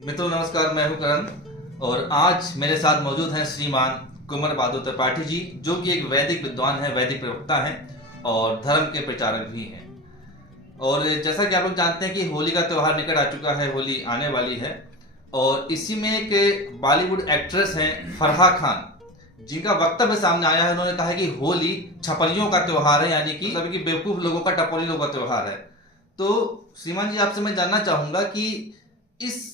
मित्रों नमस्कार, मैं हूं करण और आज मेरे साथ मौजूद हैं श्रीमान कुंवर बहादुर त्रिपाठी जी, जो कि एक वैदिक विद्वान हैं, वैदिक प्रवक्ता हैं और धर्म के प्रचारक भी हैं। और जैसा कि आप लोग जानते हैं कि होली का त्यौहार निकट आ चुका है, होली आने वाली है और इसी में एक बॉलीवुड एक्ट्रेस हैं फराह खान, जिनका वक्तव्य सामने आया है। उन्होंने कहा है कि होली छपरियों का त्यौहार है, यानी कि सभी बेवकूफ लोगों का, टपोरी लोगों का त्यौहार है। तो श्रीमान जी, आपसे मैं जानना चाहूंगा कि इस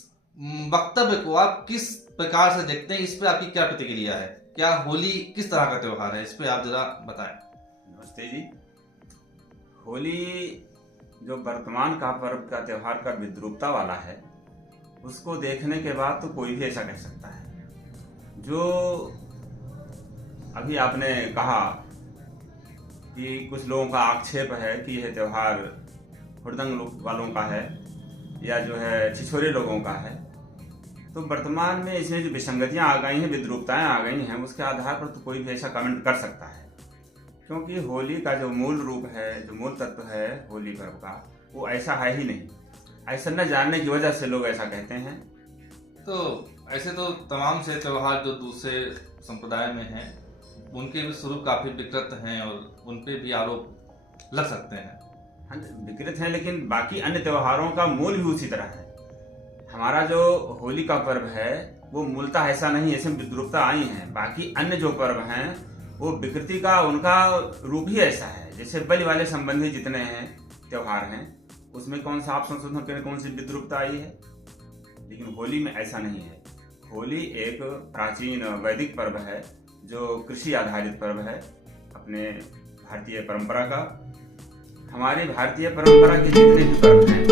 वक्तव्य को आप किस प्रकार से देखते हैं, इस पर आपकी क्या प्रतिक्रिया है? क्या होली किस तरह का त्योहार है, इस पे आप जरा बताएं। नमस्ते जी। होली जो वर्तमान का पर्व का त्योहार का विद्रूपता वाला है, उसको देखने के बाद तो कोई भी ऐसा कह सकता है। जो अभी आपने कहा कि कुछ लोगों का आक्षेप है कि यह त्योहार हुड़दंग वालों का है या जो है छिछोरे लोगों का है, तो वर्तमान में इसमें जो विसंगतियां आ गई हैं, विद्रूपताएं आ गई हैं, उसके आधार पर तो कोई भी ऐसा कमेंट कर सकता है। क्योंकि होली का जो मूल रूप है, जो मूल तत्व है होली पर्व का, वो ऐसा है ही नहीं। ऐसा न जानने की वजह से लोग ऐसा कहते हैं। तो ऐसे तो तमाम से त्योहार जो दूसरे संप्रदाय में हैं, उनके भी स्वरूप काफी विकृत हैं और उन पे भी आरोप लग सकते हैं। हाँ, विकृत है, लेकिन बाकी अन्य त्योहारों का मूल भी उसी तरह है। हमारा जो होली का पर्व है वो मूलतः ऐसा नहीं, ऐसे विद्रूपता आई है। बाकी अन्य जो पर्व हैं वो विकृति का, उनका रूप ही ऐसा है। जैसे बलि वाले संबंधी जितने हैं त्योहार हैं, उसमें कौन सा आप संशोधन करें, कौन सी विद्रूपता आई है, लेकिन होली में ऐसा नहीं है। होली एक प्राचीन वैदिक पर्व है, जो कृषि आधारित पर्व है अपने भारतीय परंपरा का। हमारी भारतीय परंपरा के जितने भी पर्व हैं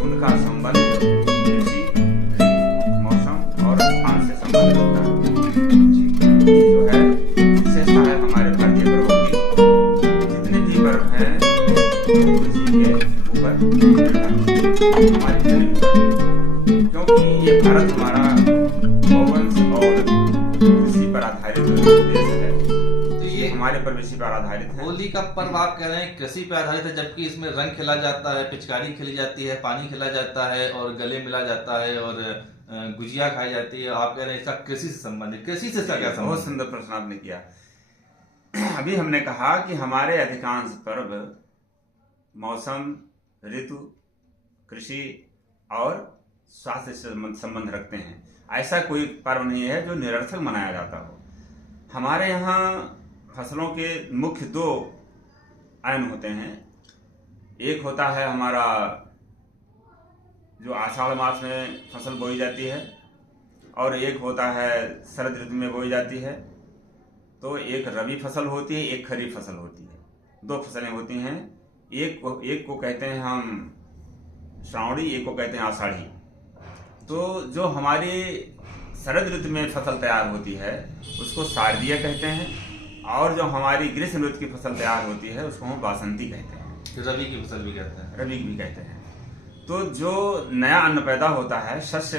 उनका संबंध कृषि, मौसम और स्थान से संबंधित होता है। जो है विशेषता है हमारे भारतीय पर्वों की। जितने भी पर्व हैं कृषि के ऊपर हमारे जितने भी पर्व, क्योंकि ये भारत हमारा गौवंश और कृषि पर आधारित देश है, हमारे पर कृषि पर आधारित है। होली का पर्व आप कह रहे हैं कृषि पर आधारित है, जबकि इसमें रंग खेला जाता है, पिचकारी खेली जाती है, पानी खेला जाता है और गले मिला जाता है और गुजिया खाई जाती है। आप कह रहे हैं इसका कृषि से संबंधित, कृषि से क्या संबंध? बहुत सुंदर प्रश्न आपने किया। अभी हमने कहा कि हमारे अधिकांश पर्व मौसम, ऋतु, कृषि और स्वास्थ्य से संबंध रखते हैं। ऐसा कोई पर्व नहीं है जो निरर्थक मनाया जाता हो। हमारे यहाँ फसलों के मुख्य दो आयन होते हैं। एक होता है हमारा जो आषाढ़ मास में फसल बोई जाती है, और एक होता है शरद ऋतु में बोई जाती है। तो एक रबी फसल होती है, एक खरीफ फसल होती है। दो फसलें होती हैं। एक को कहते हैं हम श्रावणी, एक को कहते हैं आषाढ़ी। तो जो हमारी शरद ऋतु में फसल तैयार होती है उसको शारदीय कहते हैं, और जो हमारी ग्रीष्म ऋतु की फसल तैयार होती है उसको हम वासंती कहते हैं। रबी की फसल भी कहते हैं। रबी भी कहते हैं। तो जो नया अन्न पैदा होता है, शस्य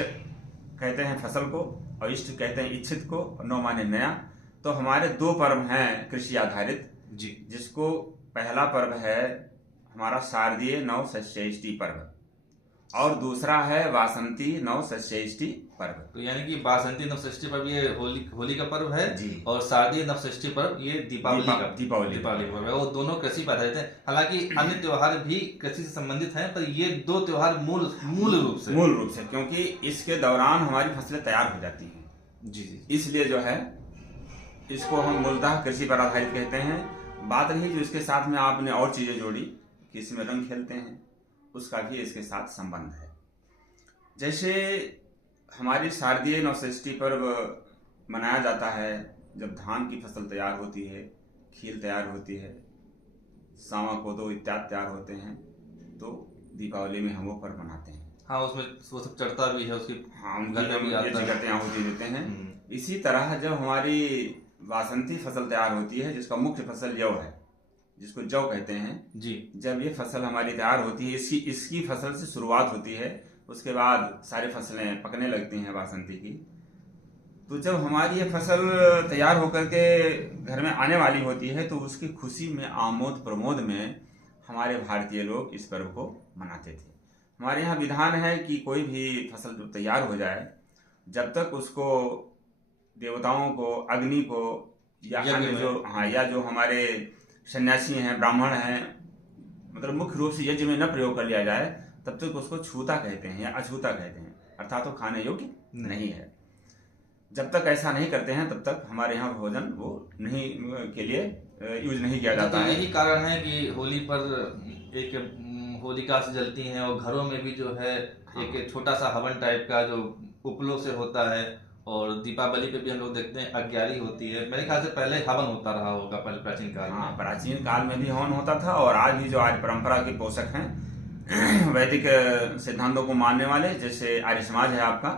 कहते हैं फसल को, और इष्ट कहते हैं इच्छित को, और नौ माने नया। तो हमारे दो पर्व हैं कृषि आधारित जी, जिसको पहला पर्व है हमारा शारदीय नव शस्येष्टि पर्व, और दूसरा है वासंती नव शस्येष्टि पर्व। तो यानी कि वासंती नवषष्ठी पर्व ये होली का पर्व है जी, और शारदीय नवषष्ठी पर्व ये दीपावली का पर्व है। वो दोनों कृषि पर आधारित हैं। हालांकि अन्य त्योहार भी कृषि से संबंधित हैं, पर ये दो त्योहार मूल रूप से, क्योंकि इसके दौरान हमारी फसलें तैयार हो जाती हैं। जी जी, इसलिए जो है इसको हम मूलतः कृषि पर आधारित कहते हैं। बात रही जो इसके साथ में आपने और चीजें जोड़ी कि इसमें रंग खेलते हैं, उसका भी इसके साथ संबंध है। जैसे हमारी शारदीय नवषष्ठी पर्व मनाया जाता है जब धान की फसल तैयार होती है, खील तैयार होती है, सावा कोदो इत्यादि तैयार होते हैं, तो दीपावली में हम वो पर्व मनाते हैं। हाँ, उसमें वो सब चढ़ता भी है, उसकी करते हैं, आहुति देते हैं। इसी तरह जब हमारी वासंती फसल तैयार होती है, जिसका मुख्य फसल जौ है, जिसको जौ कहते हैं जी, जब ये फसल हमारी तैयार होती है, इसकी फसल से शुरुआत होती है, उसके बाद सारी फसलें पकने लगती हैं वासंती की। तो जब हमारी ये फसल तैयार होकर के घर में आने वाली होती है, तो उसकी खुशी में, आमोद प्रमोद में हमारे भारतीय लोग इस पर्व को मनाते थे। हमारे यहाँ विधान है कि कोई भी फसल जब तैयार हो जाए, जब तक उसको देवताओं को, अग्नि को या अन्य जो हमारे सन्यासी हैं, ब्राह्मण हैं, मतलब मुख्य रूप से यज्ञ में न प्रयोग कर लिया जाए, तब तक उसको छूता कहते हैं या अछूता कहते हैं, अर्थात वो खाने योग्य नहीं है। जब तक ऐसा नहीं करते हैं तब तक हमारे यहाँ भोजन वो नहीं के लिए यूज नहीं किया जाता है। यही कारण है कि होली पर एक होलिका से जलती हैं और घरों में भी जो है एक छोटा सा हवन टाइप का जो उपलों से होता है, और दीपावली पे भी हम लोग देखते हैं अग्यारी होती है। मेरे ख्याल से पहले हवन होता रहा होगा पहले प्राचीन काल में। हाँ, प्राचीन काल में भी हवन होता था, और आज भी जो आज परंपरा के पोषक हैं वैदिक सिद्धांतों को मानने वाले, जैसे आर्य समाज है आपका,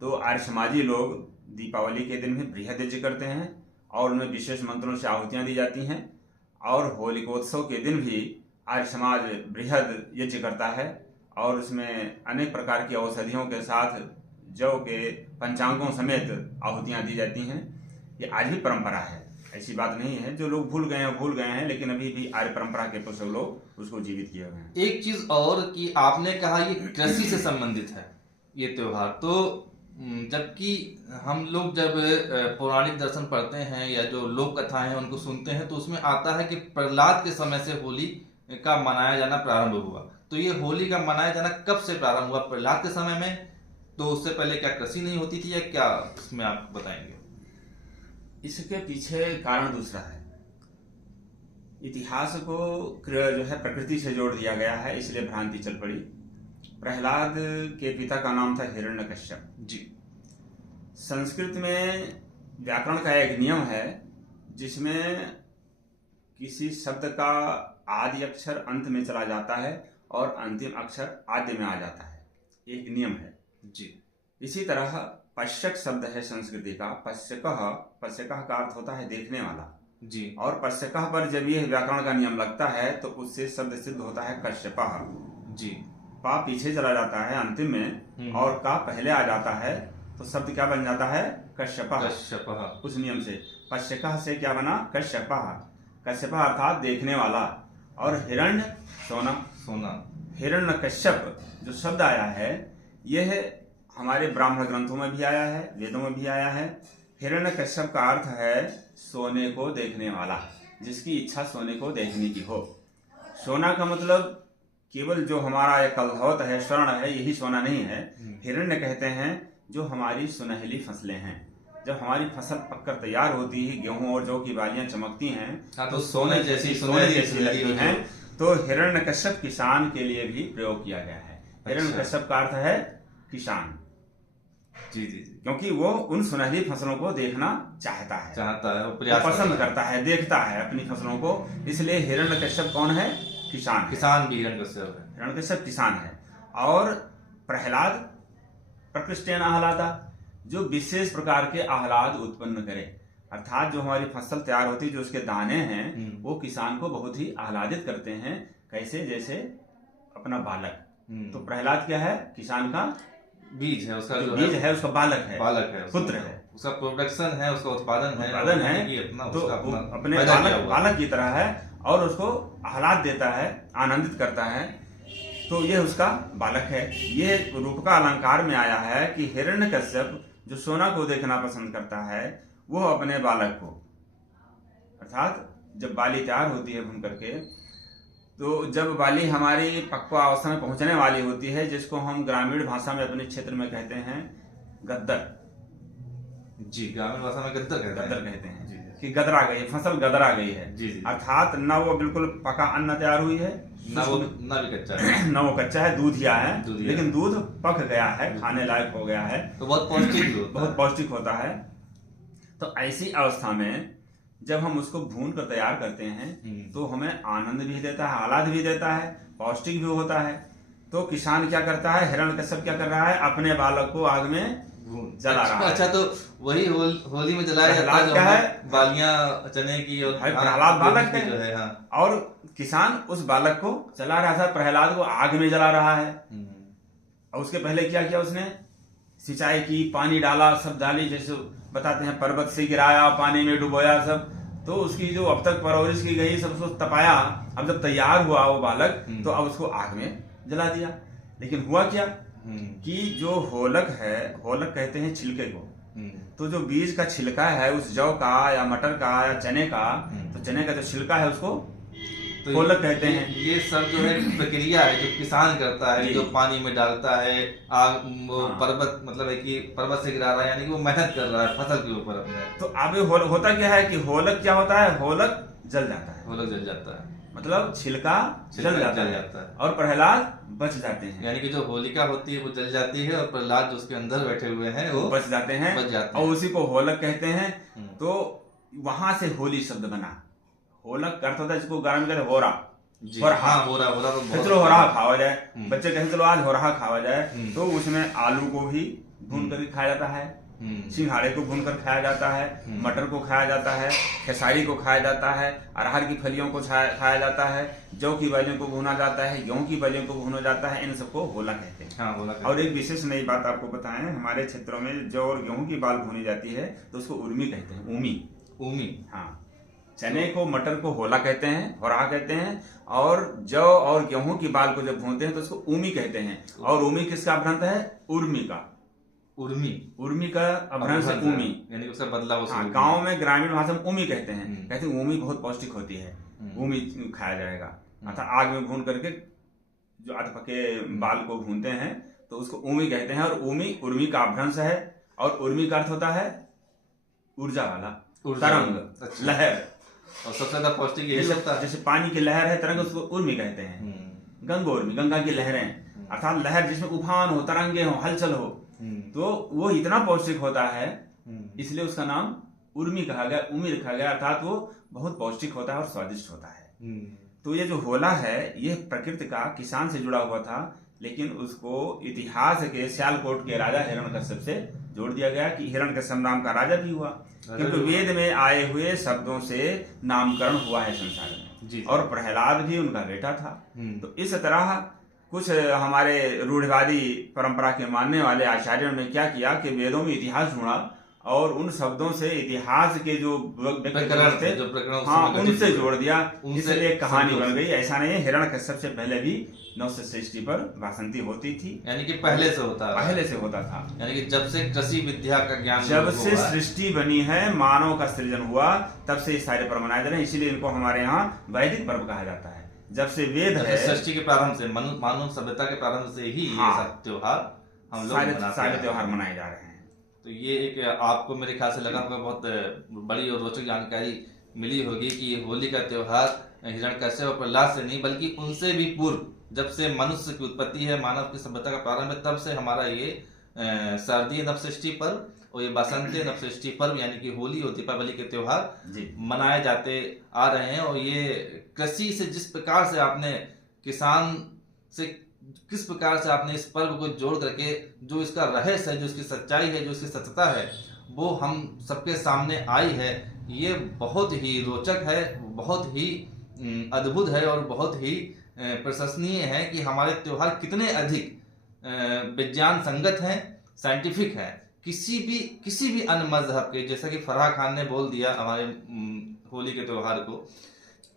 तो आर्य समाजी लोग दीपावली के दिन में बृहद यज्ञ करते हैं और उनमें विशेष मंत्रों से आहुतियां दी जाती हैं, और होलिकोत्सव के दिन भी आर्य समाज बृहद यज्ञ करता है और उसमें अनेक प्रकार की औषधियों के साथ जौ के पंचांगों समेत आहुतियां दी जाती हैं। ये आज भी परंपरा है, ऐसी बात नहीं है। जो लोग भूल गए हैं, लेकिन अभी भी आर्य परंपरा के कुछ लोग उसको जीवित किए हुए हैं। एक चीज और कि आपने कहा ये कृषि से संबंधित है ये त्योहार, तो जबकि हम लोग जब पौराणिक दर्शन पढ़ते हैं या जो लोक कथाएं हैं उनको सुनते हैं, तो उसमें आता है कि प्रहलाद के समय से होली का मनाया जाना प्रारंभ हुआ। तो ये होली का मनाया जाना कब से प्रारंभ हुआ? प्रहलाद के समय में? तो उससे पहले क्या कृषि नहीं होती थी या क्या, इसमें आप बताएंगे? इसके पीछे कारण दूसरा है। इतिहास को जो है प्रकृति से जोड़ दिया गया है, इसलिए भ्रांति चल पड़ी। प्रहलाद के पिता का नाम था हिरण्यकश्यप जी। संस्कृत में व्याकरण का एक नियम है जिसमें किसी शब्द का आदि अक्षर अंत में चला जाता है और अंतिम अक्षर आद्य में आ जाता है, एक नियम है जी। इसी तरह पश्यक शब्द है संस्कृति का, पश्यकः का अर्थ होता है देखने वाला जी। और पश्यकः पर जब यह व्याकरण का नियम लगता है तो उससे शब्द सिद्ध होता है कश्यपः जी। पा पीछे चला जाता है अंतिम में और का पहले आ जाता है, तो शब्द क्या बन जाता है? कश्यपः। उस नियम से पश्यकः से क्या बना? कश्यपः अर्थात देखने वाला, और हिरण्य सोना। हिरण्यकश्यप जो शब्द आया है यह हमारे ब्राह्मण ग्रंथों में भी आया है, वेदों में भी आया है। हिरण्यकश्यप का अर्थ है सोने को देखने वाला, जिसकी इच्छा सोने को देखने की हो। सोना का मतलब केवल जो हमारा एक कलधौत है, स्वर्ण है, यही सोना नहीं है। हिरण्य कहते हैं जो हमारी सुनहली फसलें हैं। जब हमारी फसल पककर तैयार होती है, गेहूं और जौ की बालियां चमकती हैं तो सोने जैसी लगती हैं, तो हिरण्यकश्यप किसान के लिए भी प्रयोग किया गया है। हिरण्यकश्यप का अर्थ है किसान। जी, क्योंकि वो उन सुनहली फसलों को देखना चाहता है, प्रयास पसंद करता है, देखता है अपनी फसलों को, इसलिए हिरण्यकश्यप कौन है? किसान भी हिरण्यकश्यप है। हिरण्यकश्यप किसान है। और प्रहलाद प्रकृष्टेन आह्लादा, जो विशेष प्रकार के आह्लाद उत्पन्न करे, अर्थात जो हमारी फसल तैयार होती है, जो उसके दाने हैं वो किसान को बहुत ही आह्लादित करते हैं। कैसे? जैसे अपना बालक। तो प्रहलाद क्या है? किसान का बीज है, उसका जो बीज है, उसका बालक है, पुत्र है, उसका प्रोडक्शन है, उसका उत्पादन है, तो अपने बालक की तरह है और उसको आह्लाद देता है, आनंदित करता है, तो यह उसका बालक है। ये रूप का अलंकार में आया है कि हिरण्यकश्यप जो सोना को देखना पसंद करता है वो अपने बालक को, अर्थात जब बाली तैयार होती है भून करके, तो जब बाली हमारी पक्वा अवस्था में पहुंचने वाली होती है, जिसको हम ग्रामीण भाषा में अपने क्षेत्र में कहते हैं गद्दर। जी, ग्रामीण भाषा में गद्दर कहते हैं कि गदरा गई, फसल गदरा गई है। अर्थात न वो बिल्कुल पका अन्न तैयार हुई है, न वो कच्चा है, दूध ही आया है, लेकिन दूध पक गया है, खाने लायक हो गया है, तो बहुत पौष्टिक होता है। तो ऐसी अवस्था में जब हम उसको भून कर तैयार करते हैं तो हमें आनंद भी देता है, आह्लाद भी देता है, पौष्टिक भी होता है। तो किसान क्या करता है? हिरण्यकश्यप क्या कर रहा है? अपने बालक को आग में जला रहा है। अच्छा, तो वही होली में जलाया जाता है, क्या है? बालियां चने की, और प्रहलाद बालक है जो है। हाँ। और किसान उस बालक को जला रहा था, प्रहलाद को आग में जला रहा है। और उसके पहले क्या किया उसने? सिंचाई की, पानी डाला, सब डाली, जैसे बताते हैं पर्वत से गिराया, पानी में डुबोया सब, तो उसकी जो अब तक परवरिश की गई सब उसको तपाया। अब जब तैयार हुआ वो बालक, तो अब उसको आग में जला दिया। लेकिन हुआ क्या कि जो होलक है, होलक कहते हैं छिलके को, तो जो बीज का छिलका है उस जौ का या मटर का या चने का, तो चने का जो छिलका है उसको तो होलक कहते हैं। ये सब जो है प्रक्रिया है जो किसान करता है, जो पानी में डालता है, आग वो पर्वत मतलब है कि पर्वत से गिरा रहा है, यानी कि वो मेहनत कर रहा है फसल के ऊपर अपने। तो अब होता क्या है कि होलक क्या होता है, होलक जल जाता है, होलक जल जाता है, मतलब छिलका जल जाता है और प्रहलाद बच जाते हैं। यानी कि जो होलिका होती है वो जल जाती है और प्रहलाद जो उसके अंदर बैठे हुए हैं वो बच जाते हैं और उसी को होलक कहते हैं। तो वहां से होली शब्द बना। होलक का अर्थ होता है जिसको गारा में कहते हैं होरा, चलो होरहा खावा जाए, बच्चे कहते चलो आज होरहा खावा जाए, तो उसमें आलू को भी भून कर खाया जाता है, सिंघाड़े को भूनकर खाया जाता है, मटर को खाया जाता है, खेसारी को खाया जाता है, अरहर की फलियों को खाया जाता है, जौ की बालियों को भुना जाता है, गेहूं की बालियों को भुना जाता है। इन सबको होला कहते हैं। और एक विशेष नई बात आपको बताएं, हमारे क्षेत्रों में जौ और गेहूं की बाल भुनी जाती है तो उसको उर्मी कहते हैं। उमी, हाँ। चने को मटर को होला कहते हैं, होरहा कहते हैं, और जौ और गेहूं की बाल को जब भूनते हैं तो उसको उमी कहते हैं। और उमी किसका अपभ्रंश है? उर्मी का। उर्मी का अपभ्रंश है उमी, यानी उसका बदलाव। हाँ, गांव में ग्रामीण भाषा में उमी कहते हैं। कहते हैं उमी बहुत पौष्टिक होती है, उमी खाया जाएगा। अर्थात आग में भून करके जो आध पके बाल को भूनते हैं तो उसको उमी कहते हैं। और उमी उर्मी का अपभ्रंश है, और उर्मी का अर्थ होता है ऊर्जा वाला, तरंग, लहर। और सबसे ज्यादा पौष्टिक यही लगता है। जैसे पानी की लहर है तरंग, उसको उर्मी कहते हैं। गंगोर्मी, गंगा की लहरें, अर्थात लहर जिसमें उफान हो, तरंगे हो, हलचल हो, तो वो इतना पौष्टिक होता है, इसलिए उसका नाम उर्मी कहा गया, उमी रखा गया। अर्थात वो बहुत पौष्टिक होता है और स्वादिष्ट होता है। तो ये जो होला है ये प्रकृति का किसान से जुड़ा हुआ था, लेकिन उसको इतिहास के सियालकोट के राजा हिरण्यकश्यप से जोड़ दिया गया कि हिरण्यकश्यप नाम का राजा भी हुआ, क्योंकि वेद में आए हुए शब्दों से नामकरण हुआ है संसार में। और प्रहलाद भी उनका बेटा था। तो इस तरह कुछ हमारे रूढ़िवादी परंपरा के मानने वाले आचार्यों ने क्या किया कि वेदों में इतिहास ढूंढा और उन शब्दों से इतिहास के जो प्रकरण थे, हाँ, उनसे जोड़ दिया, इसलिए एक कहानी बन गई। ऐसा नहीं है, हिरण्यकश्यप से पहले भी नवस्य सृष्टि पर वासंती होती थी, यानी कि पहले से होता था। यानी कि जब से कृषि विद्या का ज्ञान, जब से सृष्टि बनी है, मानव का सृजन हुआ, तब से ये सारे पर्व मनाए जा रहे हैं। इसीलिए इनको हमारे यहाँ वैदिक पर्व कहा जाता है। जब से वेद है, सृष्टि के प्रारंभ से, मानव सभ्यता के प्रारंभ से ही ये सब त्योहार हम लोग सारे त्योहार मनाए जा रहे हैं। तो ये एक आपको मेरे ख्याल से लगा होगा बहुत बड़ी और रोचक जानकारी मिली होगी कि होली का त्योहार हिरण्यकश्यप और प्रहलाद से नहीं बल्कि उनसे भी पूर्व, जब से मनुष्य की उत्पत्ति है, मानव की सभ्यता का प्रारंभ है, तब से हमारा ये शारदीय नवसृष्टि पर्व और ये बसंतीय नवसृष्टि पर्व यानी कि होली और दीपावली के त्योहार मनाए जाते आ रहे हैं। और ये कृषि से जिस प्रकार से आपने, किसान से किस प्रकार से आपने इस पर्व को जोड़ करके, जो इसका रहस्य है, जो इसकी सच्चाई है, जो इसकी सत्यता है, वो हम सबके सामने आई है, ये बहुत ही रोचक है, बहुत ही अद्भुत है और बहुत ही प्रशंसनीय है कि हमारे त्योहार कितने अधिक विज्ञान संगत हैं, साइंटिफिक हैं। किसी भी अन्य मजहब के, जैसा कि फराह खान ने बोल दिया हमारे होली के त्योहार को,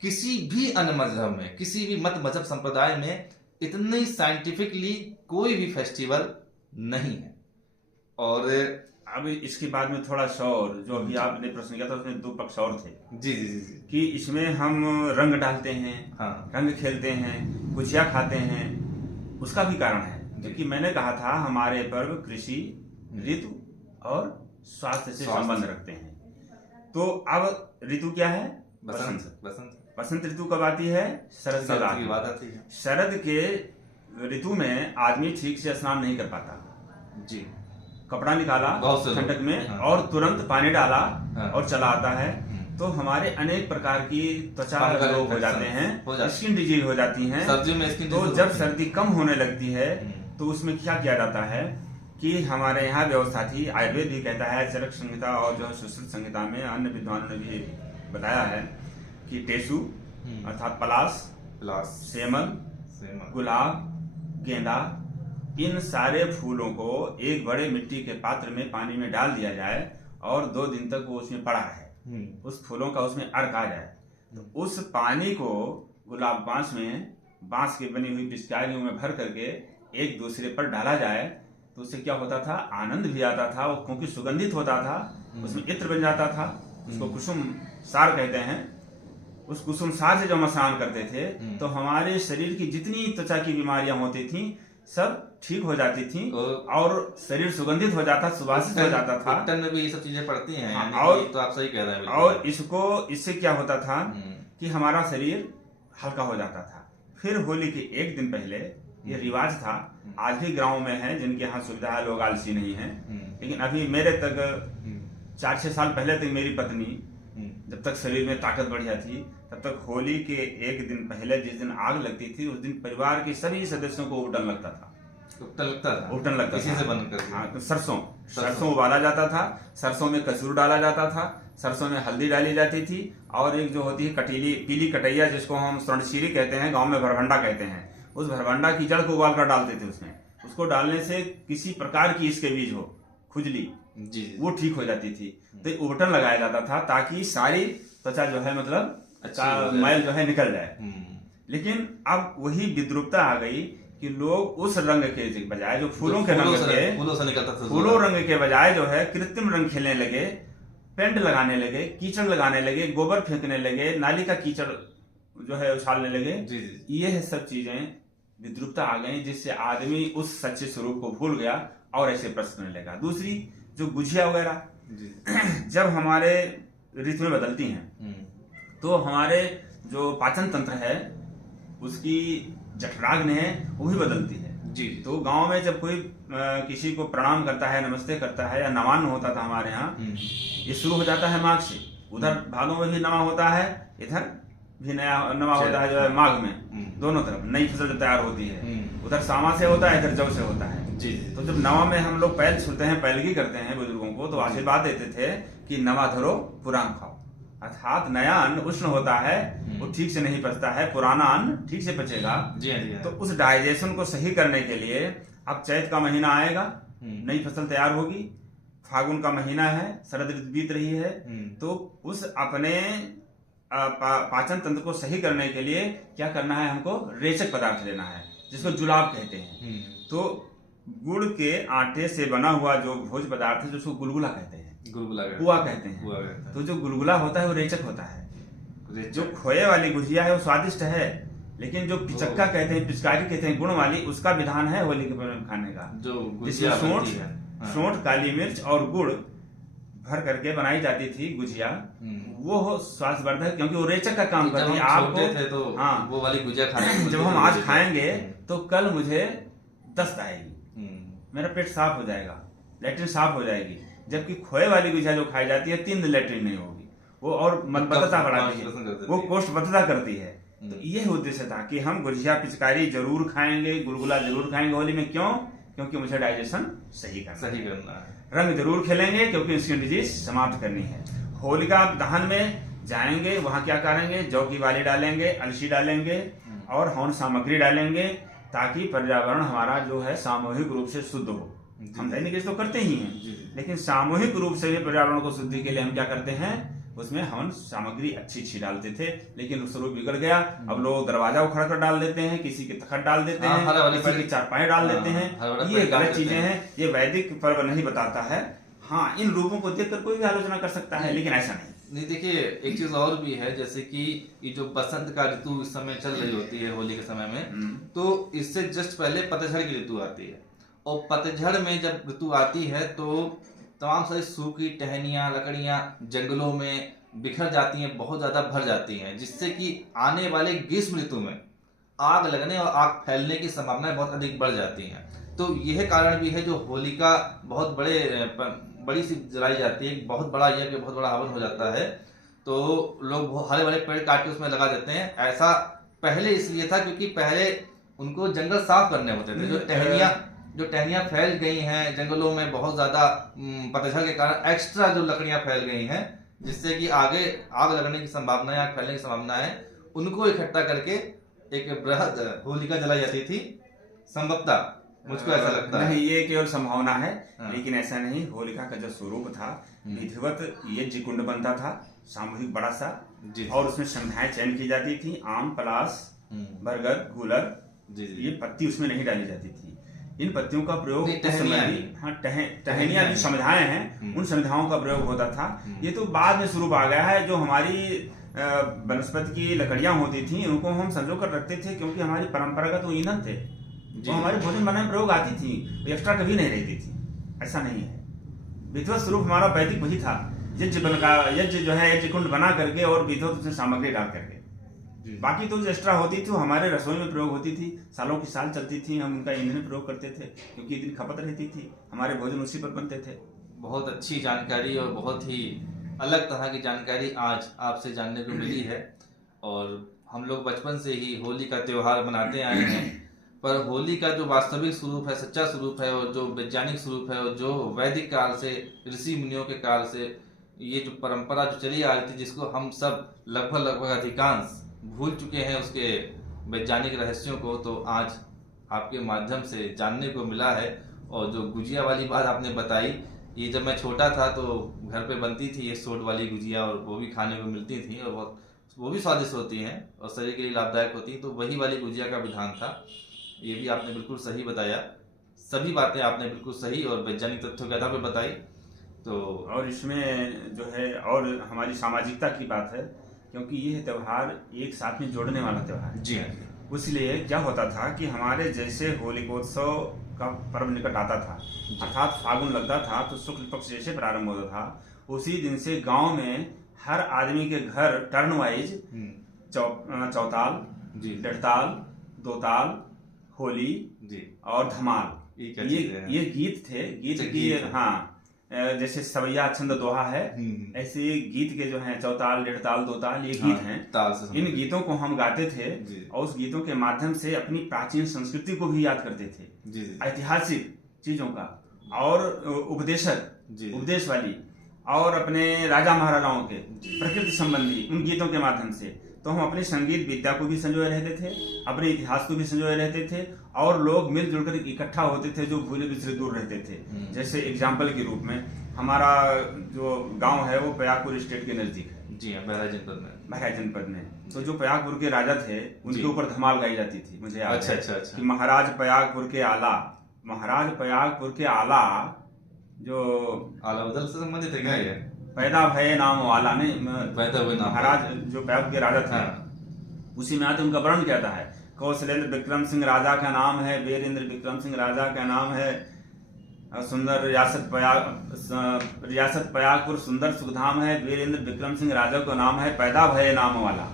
किसी भी अन्य मजहब में, किसी भी मत मजहब संप्रदाय में इतनी साइंटिफिकली कोई भी फेस्टिवल नहीं है। और अब इसके बाद में थोड़ा शौर, जो अभी आपने प्रश्न किया था उसमें दो पक्ष और थे। जी कि इसमें हम रंग डालते हैं, हाँ, रंग खेलते हैं, गुजिया खाते हैं, उसका भी कारण है। क्योंकि मैंने कहा था हमारे पर्व कृषि, ऋतु और स्वास्थ्य से संबंध रखते हैं। तो अब ऋतु क्या है? बसंत। बसंत ऋतु कब आती है? शरद की बात आती है। शरद के ऋतु में आदमी ठीक से स्नान नहीं कर पाता जी। कपड़ा निकाला ठंडक में, हाँ, और तुरंत पानी डाला, हाँ, और चला आता है, तो हमारे अनेक प्रकार की त्वचा रोग हो जाते हैं, स्किन डिजीज हो जाती हैं। सर्दियों में स्किन, तो जब सर्दी कम होने लगती है तो उसमें क्या किया जाता है कि हमारे यहाँ व्यवस्था थी, आयुर्वेद भी कहता है, चरक संहिता और जो सुश्रुत संहिता में अन्य विद्वानों ने भी बताया है कि टेसु अर्थात पलाश, सेमल, गुलाब, गेंदा, इन सारे फूलों को एक बड़े मिट्टी के पात्र में पानी में डाल दिया जाए और 2 दिन तक वो उसमें पड़ा रहे, उस फूलों का उसमें अर्क आ जाए। तो उस पानी को गुलाब बांस की बनी हुई पिचकारियों में भर करके एक दूसरे पर डाला जाए तो उससे क्या होता था, आनंद भी आता था, वो क्योंकि सुगंधित होता था, उसमें इत्र बन जाता था, उसको कुसुम सार कहते हैं। उस कुसुम सार से जब हम स्नान करते थे तो हमारे शरीर की जितनी त्वचा की बीमारियां होती थी सब ठीक हो जाती थी और शरीर सुगंधित हो जाता, सुवासित हो जाता था। उत्तन में भी ये सब चीजें पड़ती हैं। हाँ, और तो आप सही कह रहे हैं। और इससे क्या होता था कि हमारा शरीर हल्का हो जाता था। फिर होली के एक दिन पहले ये रिवाज था, आज भी गाँव में है जिनके यहाँ सुविधा है, लोग आलसी नहीं है, लेकिन अभी मेरे तक 4-6 साल पहले तक मेरी पत्नी जब तक शरीर में ताकत बढ़ जाती तब तक होली के एक दिन पहले जिस दिन आग लगती थी उस दिन परिवार के सभी सदस्यों को उबटन लगता था। उबटन लगता इसी था। से बंद कर दिया। हाँ, तो सरसों उबाला जाता था, सरसों में कसूर डाला जाता था, सरसों में हल्दी डाली जाती थी, और एक जो होती है कटीली पीली कटैया जिसको हम स्वर्णशीरी कहते हैं, गांव में भरभंडा कहते हैं, उस भरभंडा की जड़ को उबाल कर डालते थे उसमें। उसको डालने से किसी प्रकार की इसके बीज हो, खुजली, वो ठीक हो जाती थी। तो उबटन लगाया जाता था ताकि सारी त्वचा जो है मतलब मैल जो है निकल जाए। लेकिन अब वही विद्रूपता आ गई कि लोग उस रंग के बजाय जो फूलों के रंग के, फूलों रंग के बजाय जो है कृत्रिम रंग खेलने लगे, पेंट लगाने लगे, कीचड़ लगाने लगे, गोबर फेंकने लगे, नाली का कीचड़ जो है उछालने लगे। ये सब चीजें विद्रूपता आ गई जिससे आदमी उस सच्चे स्वरूप को भूल गया और ऐसे प्रश्न करने लगा। दूसरी जो गुजिया वगैरह जब हमारे ऋतु में बदलती हैं तो हमारे जो पाचन तंत्र है उसकी जठराग्नि है वो भी बदलती है जी। तो गांव में जब कोई किसी को प्रणाम करता है, नमस्ते करता है या नवान्न होता था हमारे यहाँ, ये शुरू हो जाता है माघ से। उधर भादों में भी नमा होता है, इधर भी नया नमा होता है जो है माघ में, दोनों तरफ नई फसल जो तैयार होती है। उधर सामा से होता है, इधर जौ से होता है जी। तो जब नवा में हम लोग पैल छूते हैं, पैलगी करते हैं बुजुर्गों को, तो आशीर्वाद देते थे कि नवा धरो पुरान खाओ, अर्थात नया अन्न उष्ण होता है, वो ठीक से नहीं पचता है, पुराना अन्न ठीक से पचेगा। तो उस डाइजेशन को सही करने के लिए अब चैत का महीना आएगा, नई फसल तैयार होगी, फागुन का महीना है, शरद ऋतु बीत रही है, तो उस अपने पाचन तंत्र को सही करने के लिए क्या करना है, हमको रेचक पदार्थ लेना है जिसको जुलाब कहते हैं। तो गुड़ के आटे से बना हुआ जो भोज पदार्थ है जिसको गुलगुला कहते हैं, पुआ कहते हैं। तो जो गुलगुला होता है वो रेचक होता है। जो खोए वाली गुजिया है वो स्वादिष्ट है, लेकिन जो पिचक्का कहते हैं, पिचकारी कहते हैं, गुण वाली, उसका विधान है होली के पर्व में खाने का, जिसमें सोंठ, काली मिर्च और गुड़ भर करके बनाई जाती थी गुजिया। वो हो स्वास्थ्यवर्धक क्योंकि वो रेचक का काम करती है। आपको हाँ, वो वाली गुजिया खाने जब हम आज खाएंगे तो कल मुझे दस्त आएगी, मेरा पेट साफ हो जाएगा, लेट्रिन साफ हो जाएगी। जबकि खोए वाली गुजिया जो खाई जाती है 3 दिन लेट्रिन नहीं होगी, वो और मलबद्धता बढ़ाती है, वो कोष्ठबद्धता करती है। तो ये उद्देश्य था कि हम गुजिया पिचकारी जरूर खाएंगे, गुलगुला जरूर खाएंगे होली में। क्यों? क्योंकि मुझे डाइजेशन सही करना है। रंग जरूर खेलेंगे क्योंकि स्किन डिजीज समाप्त करनी है। होलिका दहन में जाएंगे, वहां क्या करेंगे, जौ की बाली डालेंगे, अलसी डालेंगे और हवन सामग्री डालेंगे ताकि पर्यावरण हमारा जो है सामूहिक रूप से शुद्ध हो। हम दैनिक तो करते ही हैं, लेकिन सामूहिक रूप से भी पर्यावरण को शुद्धि के लिए हम क्या करते हैं, उसमें हवन सामग्री अच्छी डालते थे, लेकिन स्वरूप बिगड़ गया। अब लोग दरवाजा उखड़ कर डाल देते हैं, किसी के तखत डाल देते हैं, किसी की चारपाई डाल देते हैं। ये गलत चीजें हैं, ये वैदिक पर्व नहीं बताता है। हाँ, इन रूपों को देखकर कोई भी आलोचना कर सकता है, लेकिन ऐसा नहीं। देखिए, एक चीज और भी है, जैसे कि ये जो बसंत का ऋतु इस समय चल रही होती है होली के समय में, तो इससे जस्ट पहले पतझड़ की ऋतु आती है, और पतझड़ में जब ऋतु आती है तो तमाम सारी सूखी टहनियाँ, लकड़ियाँ जंगलों में बिखर जाती हैं, बहुत ज्यादा भर जाती हैं, जिससे कि आने वाले ग्रीष्म ऋतु में आग लगने और आग फैलने की संभावनाएं बहुत अधिक बढ़ जाती हैं। तो यह कारण भी है जो होलिका बहुत बड़ी सी जलाई जाती है, बहुत बड़ा हवन हो जाता है, तो लोग हरे भरे पेड़ काट के उसमें लगा देते हैं। ऐसा पहले इसलिए था क्योंकि पहले उनको जंगल साफ करने होते थे। जो टहनियाँ फैल गई हैं जंगलों में बहुत ज्यादा पतझड़ के कारण, एक्स्ट्रा जो लकड़ियां फैल गई हैं, जिससे कि आगे आग लगने की संभावना है, आग फैलने की संभावना है, उनको इकट्ठा करके एक बृहद होलिका जलाई जाती थी संभवतः, मुझको ऐसा लगता है। नहीं, ये केवल संभावना है, लेकिन ऐसा नहीं। होलिका का जो स्वरूप था विधिवत यज्ञ कुंड बनता था, सामूहिक बड़ा सा, और उसमें संध्याएं चयन की जाती थी। आम, पलाश, बरगद, गूलर, ये पत्ती उसमें नहीं डाली जाती थी। इन पत्तियों का प्रयोग नहीं, उस समय भी, हाँ, टहनियाँ जो संविधाएं हैं उन संविधाओं का प्रयोग होता था। ये तो बाद में स्वरूप आ गया है। जो हमारी वनस्पति की लकड़ियां होती थी उनको हम संजो कर रखते थे, क्योंकि हमारी परंपरागत वो ईंधन थे, वो हमारे भोजन बनाने में प्रयोग आती थी, एक्स्ट्रा कभी नहीं रहती थी। ऐसा नहीं है। विधिवत स्वरूप हमारा वैदिक वही था, यज्ञ जो है यज्ञ कुंड बना करके और विधिवत उसमें सामग्री डाल करके। बाकी तो जो एक्स्ट्रा होती थी वो हमारे रसोई में प्रयोग होती थी, सालों की साल चलती थी, हम उनका ईंधन प्रयोग करते थे, क्योंकि इतनी खपत रहती थी, हमारे भोजन उसी पर बनते थे। बहुत अच्छी जानकारी और बहुत ही अलग तरह की जानकारी आज आपसे जानने को मिली है। और हम लोग बचपन से ही होली का त्यौहार मनाते आए हैं, पर होली का जो वास्तविक स्वरूप है, सच्चा स्वरूप है, और जो वैज्ञानिक स्वरूप है, और जो वैदिक काल से, ऋषि मुनियों के काल से ये जो परंपरा जो चली आ रही थी, जिसको हम सब लगभग अधिकांश भूल चुके हैं उसके वैज्ञानिक रहस्यों को, तो आज आपके माध्यम से जानने को मिला है। और जो गुजिया वाली बात आपने बताई, ये जब मैं छोटा था तो घर पे बनती थी ये सोट वाली गुजिया, और वो भी खाने को मिलती थी, और वो भी स्वादिष्ट होती हैं और शरीर के लिए लाभदायक होती हैं। तो वही वाली गुजिया का विधान था। ये भी आपने बिल्कुल सही बताया, सभी बातें आपने बिल्कुल सही और वैज्ञानिक तथ्यों के आधार पर बताई। तो और इसमें जो है और हमारी सामाजिकता की बात है, क्योंकि ये त्यौहार एक साथ में जोड़ने वाला त्यौहार है। जी हाँ। इसलिए क्या होता था कि हमारे जैसे होलिकोत्सव का पर्व निकट आता था, अर्थात फागुन लगता था, तो शुक्ल पक्ष जैसे प्रारंभ होता था, उसी दिन से गांव में हर आदमी के घर टर्न वाइज चौताल, डटताल, दोताल, होली और धमाल, ये गीत थे। गीत की, हाँ, जैसे सवैया छंद दोहा है, ऐसे गीत के जो हैं चौताल, डेढ़ताल, दोताल, ये गीत हैं। इन गीतों को हम गाते थे और उस गीतों के माध्यम से अपनी प्राचीन संस्कृति को भी याद करते थे, ऐतिहासिक चीजों का, और उपदेश वाली, और अपने राजा महाराजाओं के प्रकृति संबंधी उन गीतों के माध्यम से। तो हम अपनी संगीत विद्या को भी संजोए रहते थे, अपने इतिहास को भी संजोए रहते थे, और लोग मिलजुल कर इकट्ठा होते थे जो भूले बिछड़े दूर रहते थे। जैसे एग्जाम्पल के रूप में हमारा जो गांव है वो पयागपुर स्टेट के नजदीक है। जी हाँ, बहराइच जनपद में। तो जो पयागपुर के राजा थे उनके ऊपर धमाल गाई जाती थी। मुझे याद है अच्छा। कि महाराज पयागपुर के आला जो आला उदल से संबंधित है क्या ये? पैदा भय नाम वाला ने, पैदा हुए नाम महाराज जो पयागपुर के राजा थे, उसी में आते उनका वर्णन कहता है। कौशलेंद्र विक्रम सिंह राजा का नाम है, वीरेंद्र विक्रम सिंह राजा का नाम है, सुंदर रियासत पयागपुर सुंदर सुखधाम है, वीरेंद्र विक्रम सिंह राजा का नाम है, पैदा भय नाम वाला।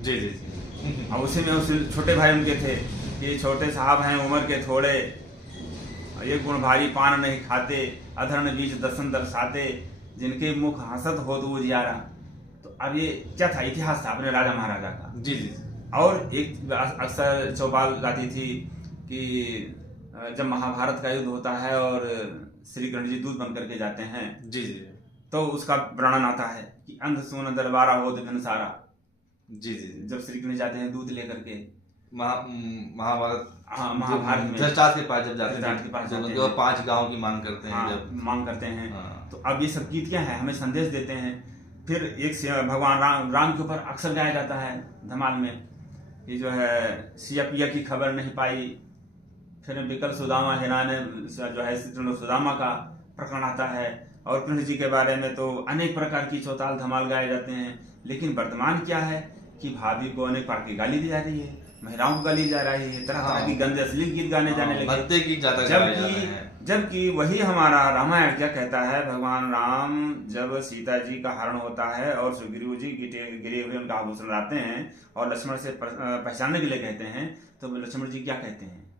जी। और उसी में उस छोटे भाई उनके थे कि छोटे साहब हैं उम्र के थोड़े, ये गुण भारी पान नहीं खाते, अधर्म बीच दर्शन दर्शाते, जिनके मुख हंसत हो तो वो जियारा। तो अब ये क्या था, इतिहास था अपने राजा महाराजा का। जी। और एक अक्सर चौपाल गाती थी कि जब महाभारत का युद्ध होता है और श्री कृष्ण जी दूध बन करके जाते हैं, जी, तो उसका वर्णन आता है कि अंध सोन दरबारा हो दिन सारा। जी। जब श्री कृष्ण जाते हैं दूध लेकर के महाभारत में धृतराष्ट्र के पास जब जाते हैं, जो 5 गांव की मांग करते हैं, जब मांग करते हैं, तो अब ये सब गीत क्या है, हमें संदेश देते हैं। फिर एक भगवान राम के ऊपर अक्सर गाया जाता है धमाल में, कि जो है सिया पिया की खबर नहीं पाई। फिर विकल सुदामा हिना ने जो है सुदामा का प्रकरण आता है, और कृष्ण जी के बारे में तो अनेक प्रकार की चौताल धमाल गाए जाते हैं। लेकिन वर्तमान क्या है कि भाभी को अनेक प्रकार की गाली दी जा रही है, महिलाओं को गाली जा रही है, तरह तरह की गंदे अश्लील गीत गाने जाने लगे। जबकि वही हमारा रामायण क्या कहता है, भगवान राम जब सीता जी का हरण होता है और सुग्रीव जी गिरे हुए उनका आभूषण लाते हैं और लक्ष्मण से पहचानने के लिए कहते हैं, तो लक्ष्मण जी क्या कहते हैं,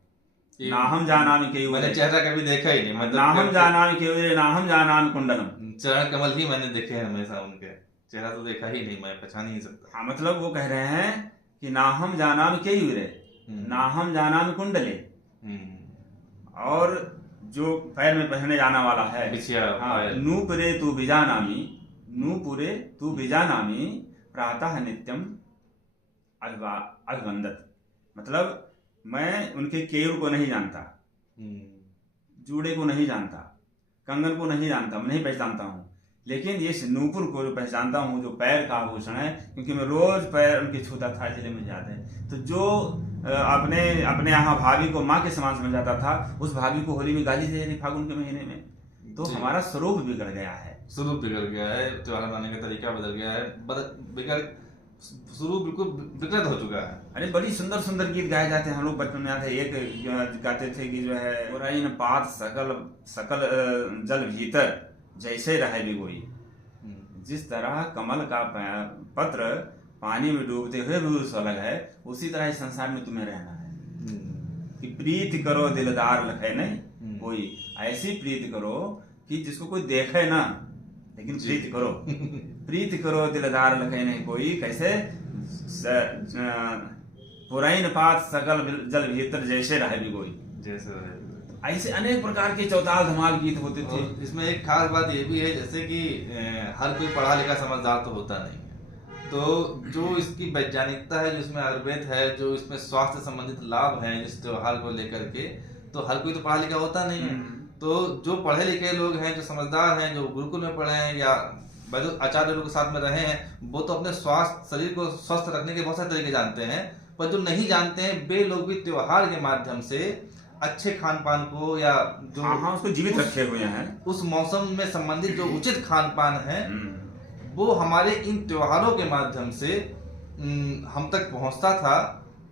ना हम जानामि केयूरे, मैंने चेहरा कभी देखा ही नहीं, मतलब ना हम जानामि केयूरे, ना हम जानामि कुंडलम। चरण कमल ही मैंने देखे हैं हमेशा, उनके चेहरा तो देखा ही नहीं, मैं पहचान ही नहीं सकता। हाँ, मतलब वो कह रहे हैं कि ना हम जानामि केयूरे, ना हम जानामि कुंडले, और जो पैर में पहनने जाना वाला है नूपुरे तू बीजानामी प्रातः नित्यम अभिवंदत। मतलब मैं उनके केयूर को नहीं जानता, जूड़े को नहीं जानता, कंगन को नहीं जानता, मैं नहीं पहचानता हूँ, लेकिन ये नूपुर को जो पहचानता हूँ, जो पैर का आभूषण है, क्योंकि मैं रोज पैर उनके छूता था, इसलिए मुझे याद है। तो जो अपने अपने यहाँ भाभी को माँ के समान समझ जाता था, उस भाभी को होली में गाली दे रही फागुन के महीने में, तो हमारा स्वरूप बिगड़ गया है। स्वरूप बिगड़ गया है, त्योहार मनाने का तरीका बदल गया है, स्वरूप बिल्कुल विकृत हो चुका है। अरे बड़ी सुंदर सुंदर गीत गाए जाते हैं, हम लोग बचपन में आते, एक गाते थे कि जो है पुरैन पात सकल सकल जल भीतर जैसे रहे भिगोई। जिस तरह कमल का पत्र पानी में डूबते हुए भी उस अलग है, उसी तरह इस संसार में तुम्हें रहना है कि प्रीति करो दिलदार लखे नहीं कोई, ऐसी प्रीति करो कि जिसको कोई देखे ना, लेकिन प्रीति करो। प्रीति करो दिलदार लखे नहीं कोई, कैसे पुरैन पात सकल जल भीतर जैसे रहे भिगोई, जैसे रहे। ऐसे अनेक प्रकार के चौताल धमाल गीत होते थे। इसमें एक खास बात ये भी है, जैसे कि हर कोई पढ़ा लिखा समझदार तो होता नहीं है, तो जो इसकी वैज्ञानिकता है, जो इसमें आयुर्वेद है, जो इसमें स्वास्थ्य संबंधित लाभ हैं इस त्योहार को लेकर के, तो हर कोई तो पढ़ा लिखा होता नहीं है। तो जो पढ़े लिखे लोग हैं, जो समझदार हैं, जो गुरुकुल में पढ़े हैं या आचार्य लोग के साथ में रहे हैं, वो तो अपने स्वास्थ्य शरीर को स्वस्थ रखने के बहुत सारे तरीके जानते हैं। पर जो नहीं जानते हैं वे लोग भी त्योहार के माध्यम से अच्छे खान पान को या जो उसको जीवित रखे हुए हैं, उस मौसम में संबंधित जो उचित खान पान है वो हमारे इन त्योहारों के माध्यम से हम तक पहुंचता था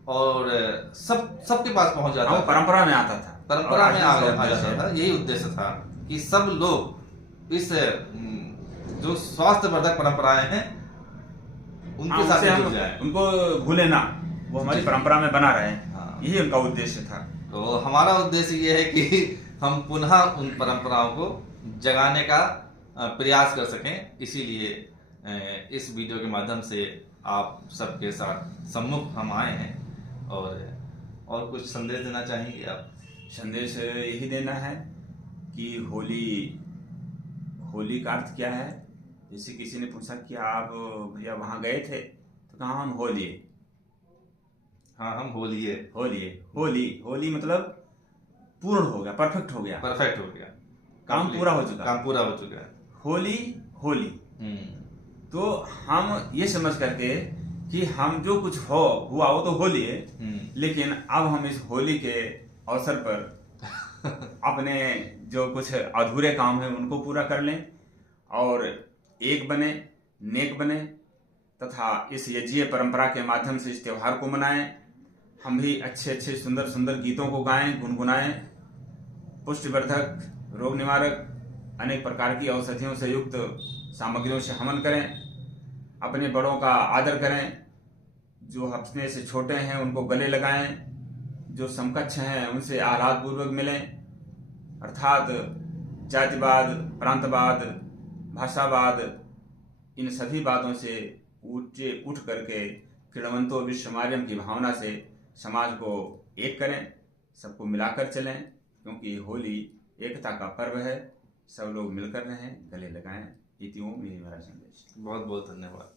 और सबके पास पहुंच जाता था, परंपरा में आता था, परंपरा में आ जाता था। यही उद्देश्य था कि सब लोग इस जो स्वास्थ्य वर्धक परंपराएं हैं उनके साथ जुड़ जाए, उनको भूले ना, वो हमारी परंपरा में बना रहे। यही उनका उद्देश्य था। तो हमारा उद्देश्य ये है कि हम पुनः उन परंपराओं को जगाने का प्रयास कर सकें। इसीलिए इस वीडियो के माध्यम से आप सबके साथ सम्मुख हम आए हैं। और कुछ संदेश देना चाहेंगे आप? संदेश यही देना है कि होली का अर्थ क्या है। जैसे किसी ने पूछा कि आप भैया वहां गए थे, तो कहा हम होलिए। हाँ, हम होलिए। होली मतलब पूर्ण हो गया, परफेक्ट हो गया, काम पूरा हो चुका है। होली तो हम ये समझ करके कि हम जो कुछ हुआ वो तो होली है, लेकिन अब हम इस होली के अवसर पर अपने जो कुछ अधूरे काम है उनको पूरा कर लें और एक बने, नेक बने तथा इस यज्ञीय परंपरा के माध्यम से इस त्योहार को मनाएं। हम भी अच्छे अच्छे सुंदर सुंदर गीतों को गाएं, गुनगुनाएं, पुष्टिवर्धक, रोग निवारक, अनेक प्रकार की औषधियों से युक्त सामग्रियों से हवन करें, अपने बड़ों का आदर करें, जो अपने से छोटे हैं उनको गले लगाएं, जो समकक्ष हैं उनसे आह्लाद पूर्वक मिलें। अर्थात जातिवाद, प्रांतवाद, भाषावाद, इन सभी बातों से उठ करके क्रीडवंतो विश्वमार्यम की भावना से समाज को एक करें, सबको मिलाकर चलें, क्योंकि होली एकता का पर्व है। सब लोग मिलकर रहें, गले लगाएं। इति ओम, यही मेरा संदेश। बहुत बहुत धन्यवाद।